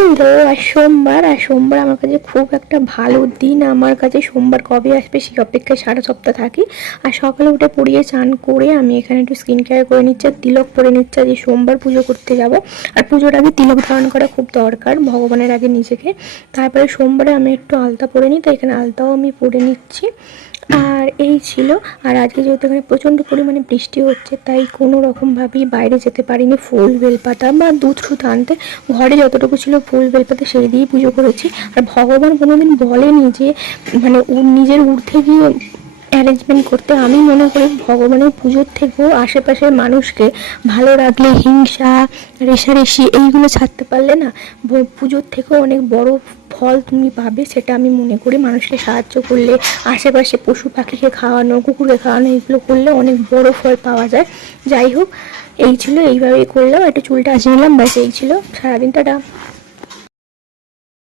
Hello, আর সোমবার আমার কাছে খুব একটা ভালো দিন। আমার কাছে সোমবার কবে আসবে সেই অপেক্ষায় সারা সপ্তাহ থাকি। আর সকালে উঠে পড়িয়ে চান করে আমি এখানে একটু স্কিন কেয়ার করে নিচ্ছি, আর তিলক পরে নিচ্ছি। আজ সোমবার পুজো করতে যাব, আর পুজোর আগে তিলক ধারণ করা খুব দরকার ভগবানের আগে নিজেকে। তারপরে সোমবারে আমি একটু আলতা পরে নিই, তো এখানে আলতাও আমি পরে নিচ্ছি। আর এই ছিল। আর আজকে যেহেতু এখানে প্রচণ্ড পরিমাণে বৃষ্টি হচ্ছে, তাই কোনো রকমভাবেই বাইরে যেতে পারিনি ফুল বেলপাতা বা দুধ টুধ আনতে। ঘরে যতটুকু ছিল ফুল বেলপাতা সেই দিয়েই পুজো করেছি। আর ভগবান কোনোদিন বলেনি যে মানে নিজের ঊর্ধ্বে গিয়ে অ্যারেঞ্জমেন্ট করতে। আমি মনে করি ভগবানের পুজোর থেকেও আশেপাশের মানুষকে ভালো রাখলে, হিংসা রেষারেষি এইগুলো ছাড়তে পারলে না, পুজোর থেকেও অনেক বড় ফল তুমি পাবে। সেটা আমি মনে করি মানুষকে সাহায্য করলে, আশেপাশে পশু পাখিকে খাওয়ানো, কুকুরকে খাওয়ানো, এগুলো করলে অনেক বড় ফল পাওয়া যায়। যাই হোক, এই ছিল, এইভাবেই করলাম, একটু চুলটা আঁচড়ে নিলাম, ব্যাস এই ছিল। সারাদিন টাটা।